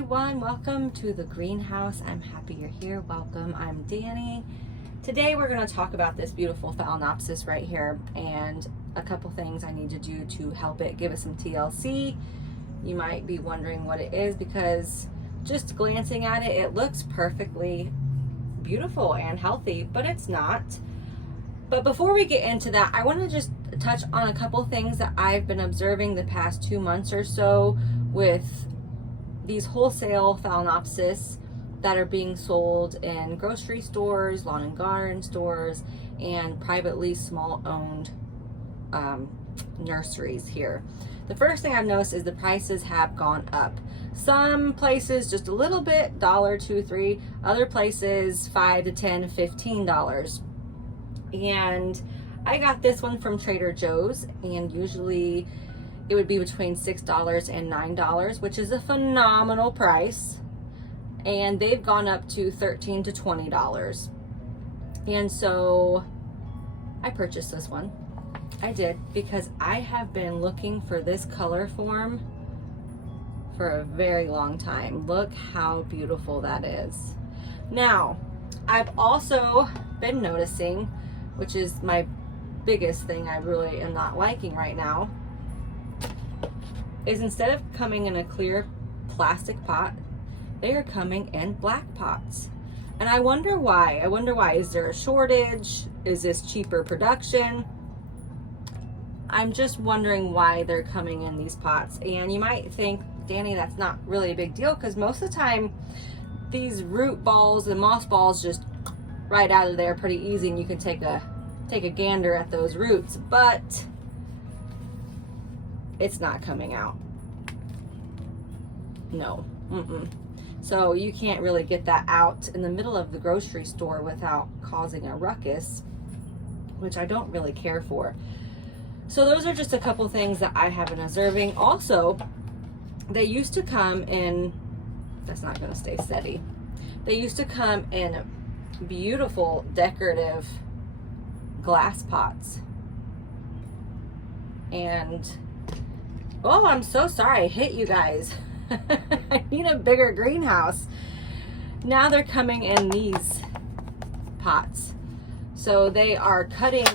everyone, welcome to the greenhouse. I'm happy you're here. Welcome. I'm Danny. Today we're going to talk about this beautiful Phalaenopsis right here and a couple things I need to do to help it give us some TLC. You might be wondering what it is because just glancing at it, it looks perfectly beautiful and healthy, but it's not. But before we get into that, I want to just touch on a couple things that I've been observing the past 2 months or so with these wholesale Phalaenopsis that are being sold in grocery stores, lawn and garden stores, and privately small owned nurseries here. The first thing I've noticed is the prices have gone up. Some places just a little bit, $1, $2, $3, other places $5 to $10, $15. And I got this one from Trader Joe's, and usually it would be between $6 and $9, which is a phenomenal price. And they've gone up to $13 to $20. And so I purchased this one. I did because I have been looking for this color form for a very long time. Look how beautiful that is. Now, I've also been noticing, which is my biggest thing I really am not liking right now, is instead of coming in a clear plastic pot, they are coming in black pots. And I wonder why. Is there a shortage? Is this cheaper production? I'm just wondering why they're coming in these pots. And you might think, Danny, that's not really a big deal because most of the time these root balls and moss balls just right out of there pretty easy and you can take a gander at those roots, but it's not coming out. No. So you can't really get that out in the middle of the grocery store without causing a ruckus, which I don't really care for. So those are just a couple things that I have been observing. Also, they used to come in, that's not going to stay steady. They used to come in beautiful decorative glass pots. And, oh, I'm so sorry I hit you guys. I need a bigger greenhouse. Now they're coming in these pots. So they are cutting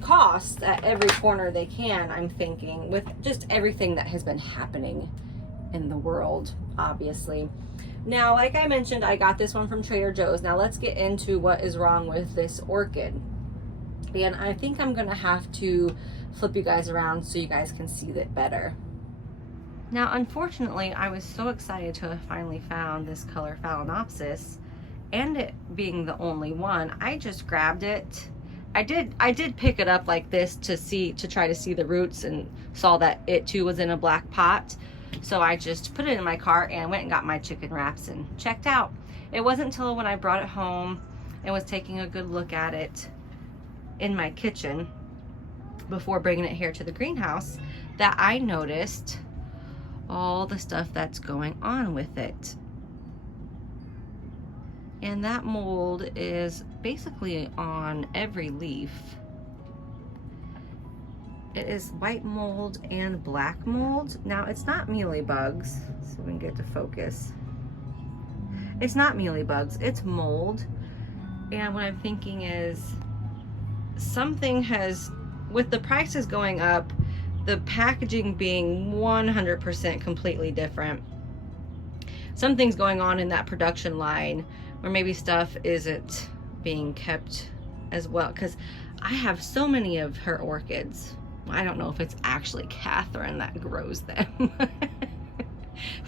costs at every corner they can, I'm thinking, with just everything that has been happening in the world, obviously. Now, like I mentioned, I got this one from Trader Joe's. Now let's get into what is wrong with this orchid. And I think I'm gonna have to flip you guys around so you guys can see it better. Now, unfortunately, I was so excited to have finally found this color Phalaenopsis, and it being the only one, I just grabbed it. I did pick it up like this to try to see the roots, and saw that it too was in a black pot. So I just put it in my cart and went and got my chicken wraps and checked out. It wasn't until when I brought it home and was taking a good look at it in my kitchen before bringing it here to the greenhouse that I noticed all the stuff that's going on with it. And that mold is basically on every leaf. It is white mold and black mold. Now, it's not mealybugs, so we can get to focus. It's not mealybugs, it's mold. And what I'm thinking is something has, with the prices going up, the packaging being 100% completely different, something's going on in that production line where maybe stuff isn't being kept as well, because I have so many of her orchids. I don't know if it's actually Catherine that grows them.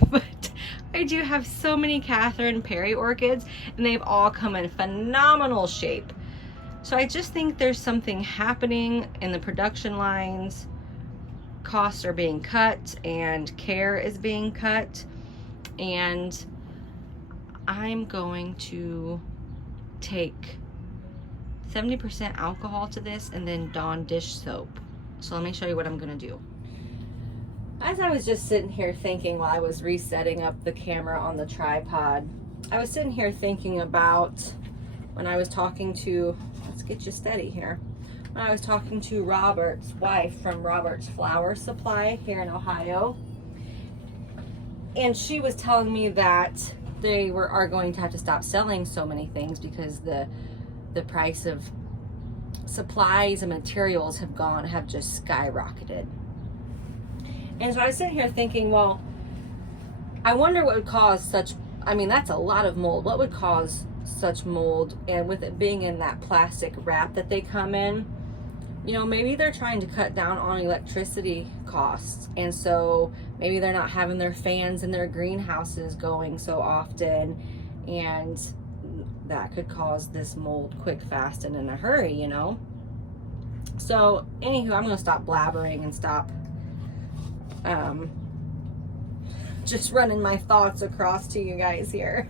But I do have so many Catherine Perry orchids, and they've all come in phenomenal shape. So I just think there's something happening in the production lines. Costs are being cut and care is being cut. And I'm going to take 70% alcohol to this and then Dawn dish soap. So let me show you what I'm going to do. As I was just sitting here thinking while I was resetting up the camera on the tripod, I was sitting here thinking about when I was talking to, let's get you steady here, when I was talking to Robert's wife from Robert's Flower Supply here in Ohio. And she was telling me that they are going to have to stop selling so many things because the price of supplies and materials have just skyrocketed. And so I was sitting here thinking, well, I wonder what would cause such, I mean, that's a lot of mold. What would cause such mold? And with it being in that plastic wrap that they come in, you know, maybe they're trying to cut down on electricity costs. And so maybe they're not having their fans in their greenhouses going so often. And that could cause this mold quick, fast, and in a hurry, you know? So, anywho, I'm going to stop blabbering and stop just running my thoughts across to you guys here.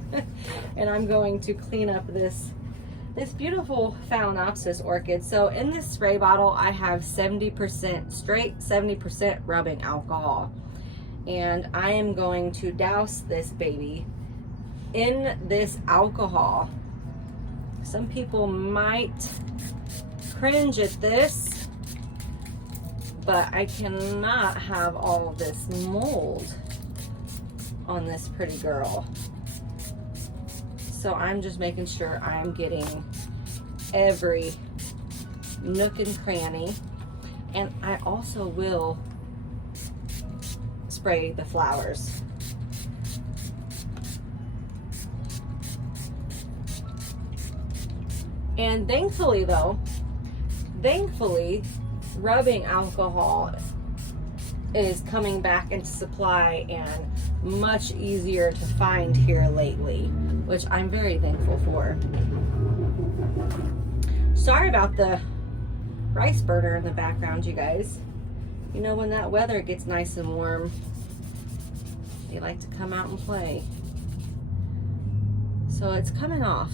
And I'm going to clean up this beautiful Phalaenopsis orchid. So in this spray bottle, I have 70% straight, 70% rubbing alcohol. And I am going to douse this baby in this alcohol. Some people might cringe at this, but I cannot have all this mold on this pretty girl. So I'm just making sure I'm getting every nook and cranny. And I also will spray the flowers. And thankfully, rubbing alcohol is coming back into supply and much easier to find here lately, which I'm very thankful for. Sorry about the rice burner in the background, you guys. You know, when that weather gets nice and warm, they like to come out and play. So it's coming off.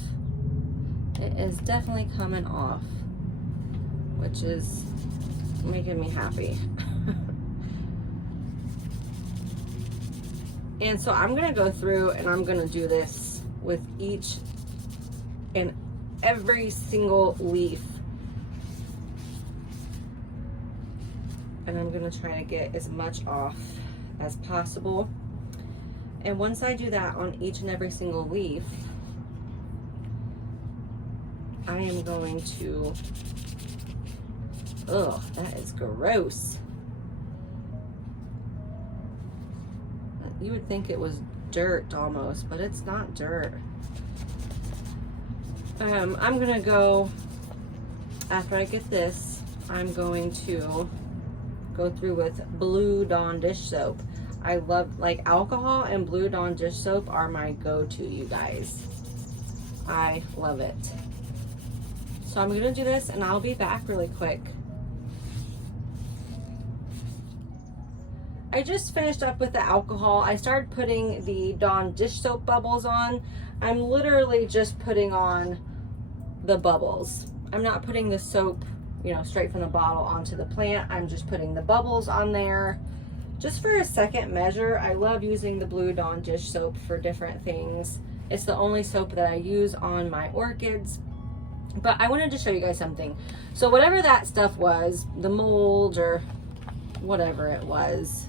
It is definitely coming off, which is making me happy. And so I'm going to go through and I'm going to do this with each and every single leaf. And I'm going to try to get as much off as possible. And once I do that on each and every single leaf, I am going to, ugh, that is gross. You would think it was dirt almost, but it's not dirt. I'm gonna go, after I get this, I'm going to go through with Blue Dawn dish soap. I love, like, alcohol and Blue Dawn dish soap are my go-to, you guys. I love it. So I'm gonna do this and I'll be back really quick. I just finished up with the alcohol. I started putting the Dawn dish soap bubbles on. I'm literally just putting on the bubbles. I'm not putting the soap, you know, straight from the bottle onto the plant. I'm just putting the bubbles on there. Just for a second measure, I love using the Blue Dawn dish soap for different things. It's the only soap that I use on my orchids. But I wanted to show you guys something. So whatever that stuff was, the mold or whatever it was,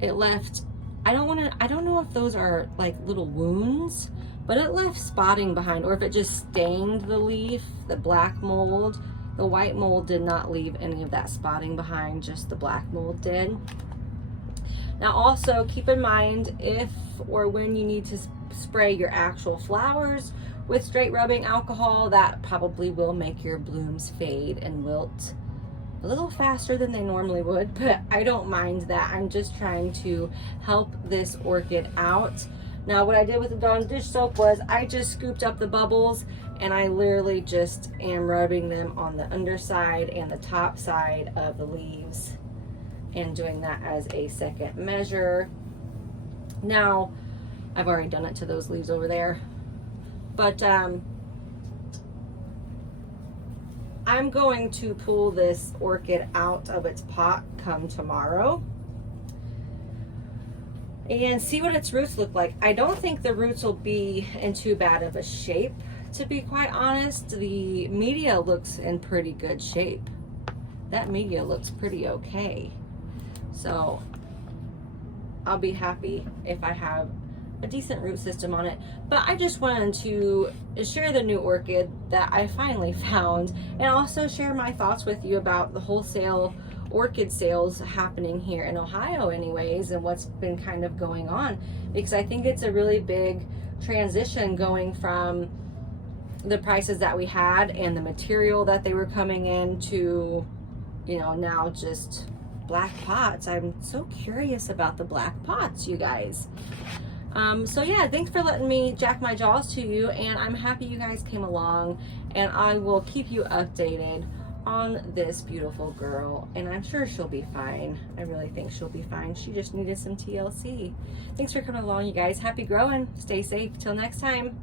it left, I don't know if those are like little wounds, but it left spotting behind, or if it just stained the leaf, the black mold. The white mold did not leave any of that spotting behind, just the black mold did. Now also keep in mind, if or when you need to spray your actual flowers with straight rubbing alcohol, that probably will make your blooms fade and wilt a little faster than they normally would, but I don't mind that. I'm just trying to help this orchid out. Now what I did with the Dawn dish soap was I just scooped up the bubbles and I literally just am rubbing them on the underside and the top side of the leaves and doing that as a second measure. Now I've already done it to those leaves over there, but I'm going to pull this orchid out of its pot come tomorrow and see what its roots look like. I don't think the roots will be in too bad of a shape, to be quite honest. The media looks in pretty good shape. That media looks pretty okay. So I'll be happy if I have a decent root system on it. But I just wanted to share the new orchid that I finally found, and also share my thoughts with you about the wholesale orchid sales happening here in Ohio anyways, and what's been kind of going on, because I think it's a really big transition going from the prices that we had and the material that they were coming in to, you know, now just black pots. I'm so curious about the black pots, you guys. So yeah, thanks for letting me jack my jaws to you, and I'm happy you guys came along, and I will keep you updated on this beautiful girl, and I'm sure she'll be fine. I really think she'll be fine. She just needed some TLC. Thanks for coming along, you guys. Happy growing. Stay safe. Till next time.